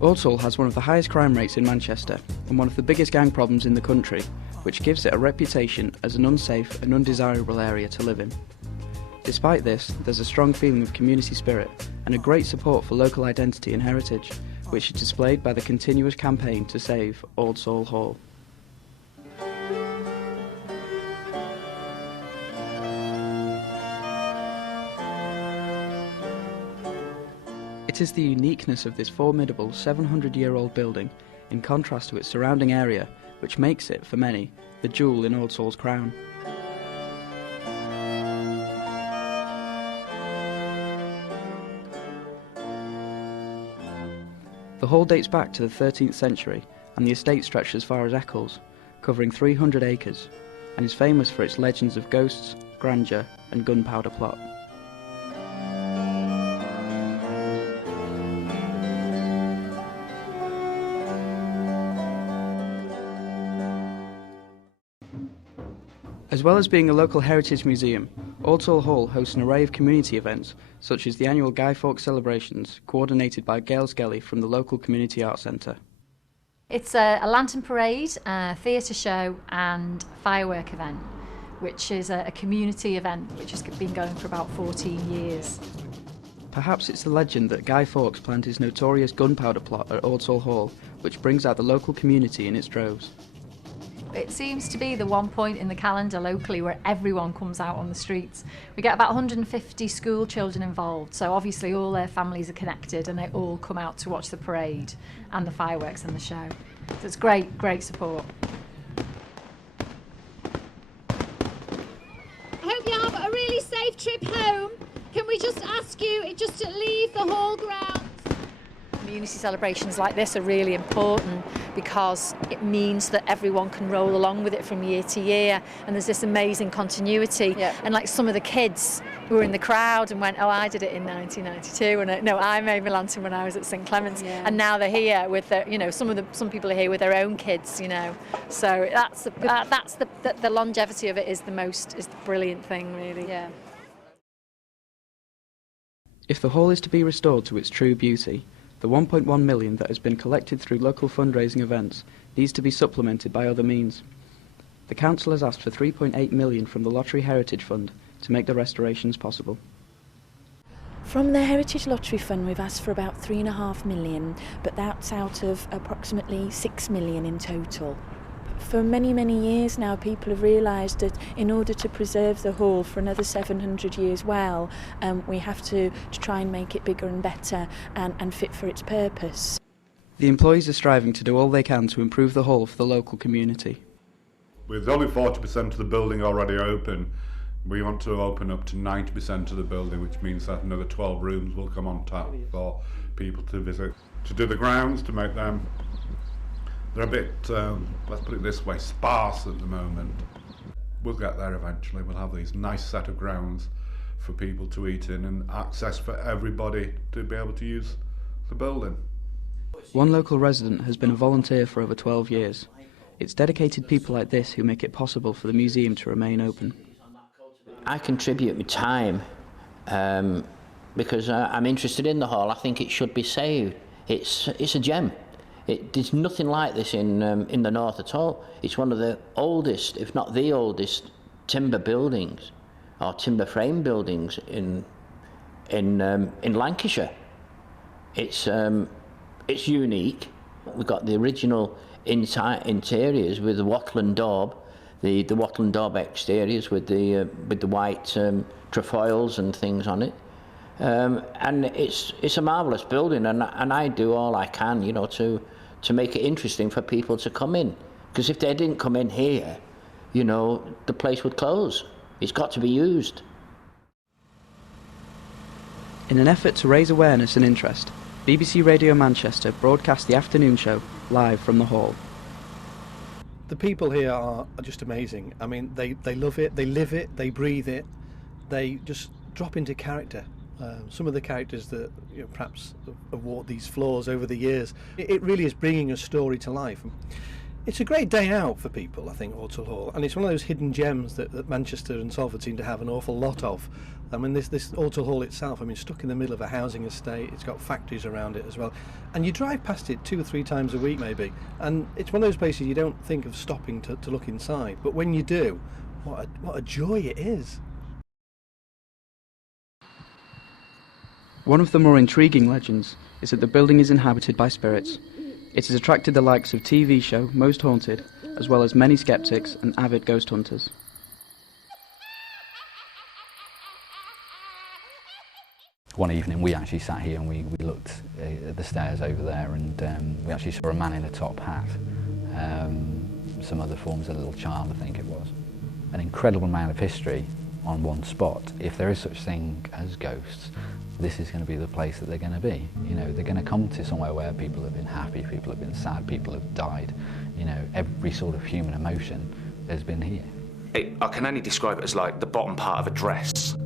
Ordsall has one of the highest crime rates in Manchester and one of the biggest gang problems in the country, which gives it a reputation as an unsafe and undesirable area to live in. Despite this, there's a strong feeling of community spirit and a great support for local identity and heritage, which is displayed by the continuous campaign to save Ordsall Hall. It is the uniqueness of this formidable 700-year-old building, in contrast to its surrounding area, which makes it, for many, the jewel in Ordsall's crown. The hall dates back to the 13th century, and the estate stretched as far as Eccles, covering 300 acres, and is famous for its legends of ghosts, grandeur and gunpowder plot. As well as being a local heritage museum, Ordsall Hall hosts an array of community events, such as the annual Guy Fawkes celebrations, coordinated by Gail Skelly from the local Community Arts Centre. It's a lantern parade, a theatre show and firework event, which is a community event which has been going for about 14 years. Perhaps it's the legend that Guy Fawkes planned his notorious gunpowder plot at Ordsall Hall, which brings out the local community in its droves. It seems to be the one point in the calendar locally where everyone comes out on the streets. We get about 150 school children involved, so obviously all their families are connected and they all come out to watch the parade and the fireworks and the show. So it's great support. I hope you have a really safe trip home. Can we just ask you just to leave the hall grounds? Community celebrations like this are really important because it means that everyone can roll along with it from year to year, and there's this amazing continuity. Yeah. And like some of the kids who were in the crowd and went, oh, I did it in 1992, and I made my lantern when I was at St Clement's, yeah. And now they're here with their, some people are here with their own kids, So that's the longevity of it is the brilliant thing, really. Yeah. If the hall is to be restored to its true beauty, the 1.1 million that has been collected through local fundraising events needs to be supplemented by other means. The council has asked for 3.8 million from the Lottery Heritage Fund to make the restorations possible. From the Heritage Lottery Fund we've asked for about 3.5 million, but that's out of approximately 6 million in total. For many, many years now, people have realised that in order to preserve the hall for another 700 years well, we have to try and make it bigger and better and fit for its purpose. The employees are striving to do all they can to improve the hall for the local community. With only 40% of the building already open, we want to open up to 90% of the building, which means that another 12 rooms will come on tap for people to visit. To do the grounds, to make them... They're a bit, let's put it this way, sparse at the moment. We'll get there eventually. We'll have these nice set of grounds for people to eat in and access for everybody to be able to use the building. One local resident has been a volunteer for over 12 years. It's dedicated people like this who make it possible for the museum to remain open. I contribute my time because I'm interested in the hall. I think it should be saved. It's a gem. There's nothing like this in the north at all. It's one of the oldest, if not the oldest, timber buildings or timber frame buildings in Lancashire. It's unique. We've got the original interiors with the wattle and daub, the wattle and daub exteriors with the white trefoils and things on it. And it's a marvellous building, and I do all I can, to make it interesting for people to come in. Because if they didn't come in here, the place would close. It's got to be used. In an effort to raise awareness and interest, BBC Radio Manchester broadcast the afternoon show live from the hall. The people here are just amazing. I mean, they love it, they live it, they breathe it, they just drop into character. Some of the characters that perhaps have walked these floors over the years, it really is bringing a story to life. It's a great day out for people, I think, Ordsall Hall, and it's one of those hidden gems that Manchester and Salford seem to have an awful lot of. I mean, this Ordsall Hall itself, I mean, stuck in the middle of a housing estate, it's got factories around it as well, and you drive past it 2 or 3 times a week maybe, and it's one of those places you don't think of stopping to look inside, but when you do, what a joy it is. One of the more intriguing legends is that the building is inhabited by spirits. It has attracted the likes of TV show Most Haunted, as well as many skeptics and avid ghost hunters. One evening we actually sat here and we looked at the stairs over there, and we actually saw a man in a top hat, some other forms, a little child I think it was. An incredible amount of history on one spot. If there is such thing as ghosts, this is going to be the place that they're going to be. You know, they're going to come to somewhere where people have been happy, people have been sad, people have died. You know, every sort of human emotion has been here. I can only describe it as like the bottom part of a dress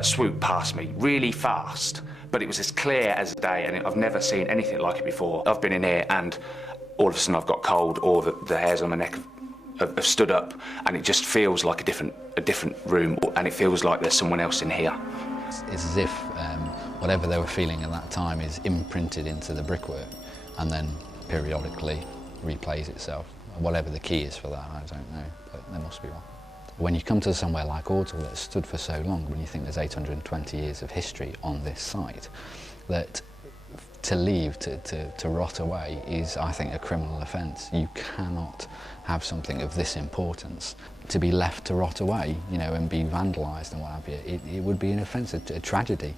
swooped past me really fast, but it was as clear as day, and I've never seen anything like it before. I've been in here and all of a sudden I've got cold, or the hairs on my neck have stood up, and it just feels like a different room, and it feels like there's someone else in here. It's as if whatever they were feeling at that time is imprinted into the brickwork and then periodically replays itself. Whatever the key is for that, I don't know, but there must be one. When you come to somewhere like Ordsall that's stood for so long, when you think there's 820 years of history on this site, that to leave, to rot away is, I think, a criminal offence. You cannot have something of this importance to be left to rot away, you know, and be vandalised and what have you. It would be an offence, a tragedy.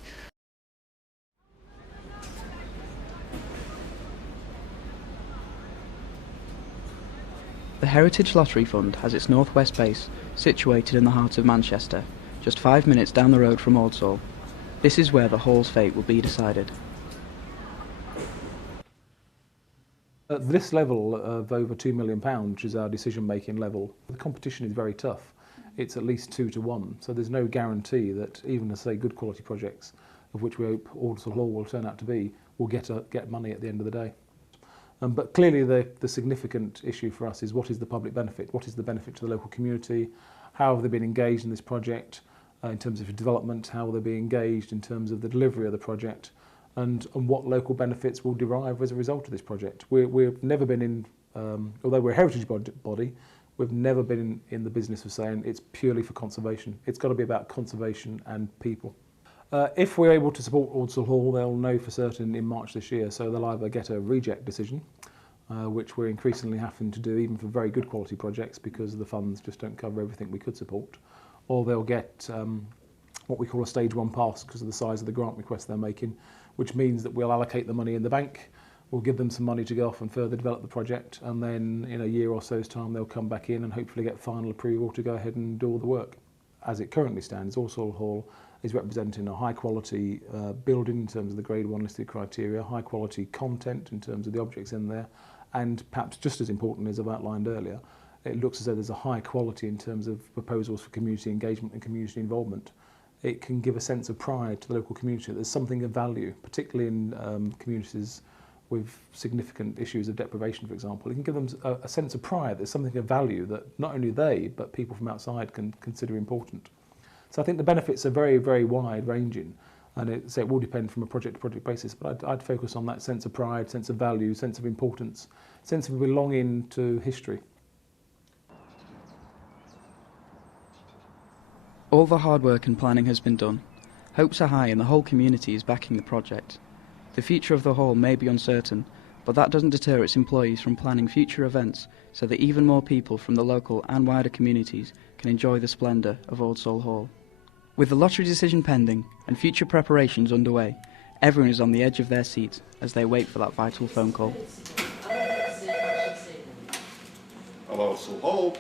The Heritage Lottery Fund has its northwest base situated in the heart of Manchester, just 5 minutes down the road from Ordsall. This is where the hall's fate will be decided. At this level of over £2 million, which is our decision-making level, the competition is very tough. It's at least 2 to 1, so there's no guarantee that even, as say, good quality projects, of which we hope Ordsall Hall will turn out to be, will get money at the end of the day. But clearly the significant issue for us is what is the public benefit? What is the benefit to the local community? How have they been engaged in this project in terms of development? How will they be engaged in terms of the delivery of the project? And what local benefits will derive as a result of this project. We've never been in, although we're a heritage body, we've never been in the business of saying it's purely for conservation. It's got to be about conservation and people. If we're able to support Ordsall Hall, they'll know for certain in March this year, so they'll either get a reject decision, which we're increasingly having to do even for very good quality projects because the funds just don't cover everything we could support, or they'll get what we call a stage 1 pass because of the size of the grant request they're making, which means that we'll allocate the money in the bank, we'll give them some money to go off and further develop the project, and then in a year or so's time they'll come back in and hopefully get final approval to go ahead and do all the work. As it currently stands, Ordsall Hall is representing a high quality building in terms of the grade 1 listed criteria, high quality content in terms of the objects in there, and perhaps just as important as I've outlined earlier, it looks as though there's a high quality in terms of proposals for community engagement and community involvement. It can give a sense of pride to the local community that there's something of value, particularly in communities with significant issues of deprivation, for example. It can give them a sense of pride, there's something of value that not only they, but people from outside can consider important. So I think the benefits are very, very wide ranging, and it will depend from a project to project basis, but I'd focus on that sense of pride, sense of value, sense of importance, sense of belonging to history. All the hard work and planning has been done. Hopes are high and the whole community is backing the project. The future of the hall may be uncertain, but that doesn't deter its employees from planning future events so that even more people from the local and wider communities can enjoy the splendour of Ordsall Hall. With the lottery decision pending and future preparations underway, everyone is on the edge of their seats as they wait for that vital phone call. Hello, Ordsall Hall.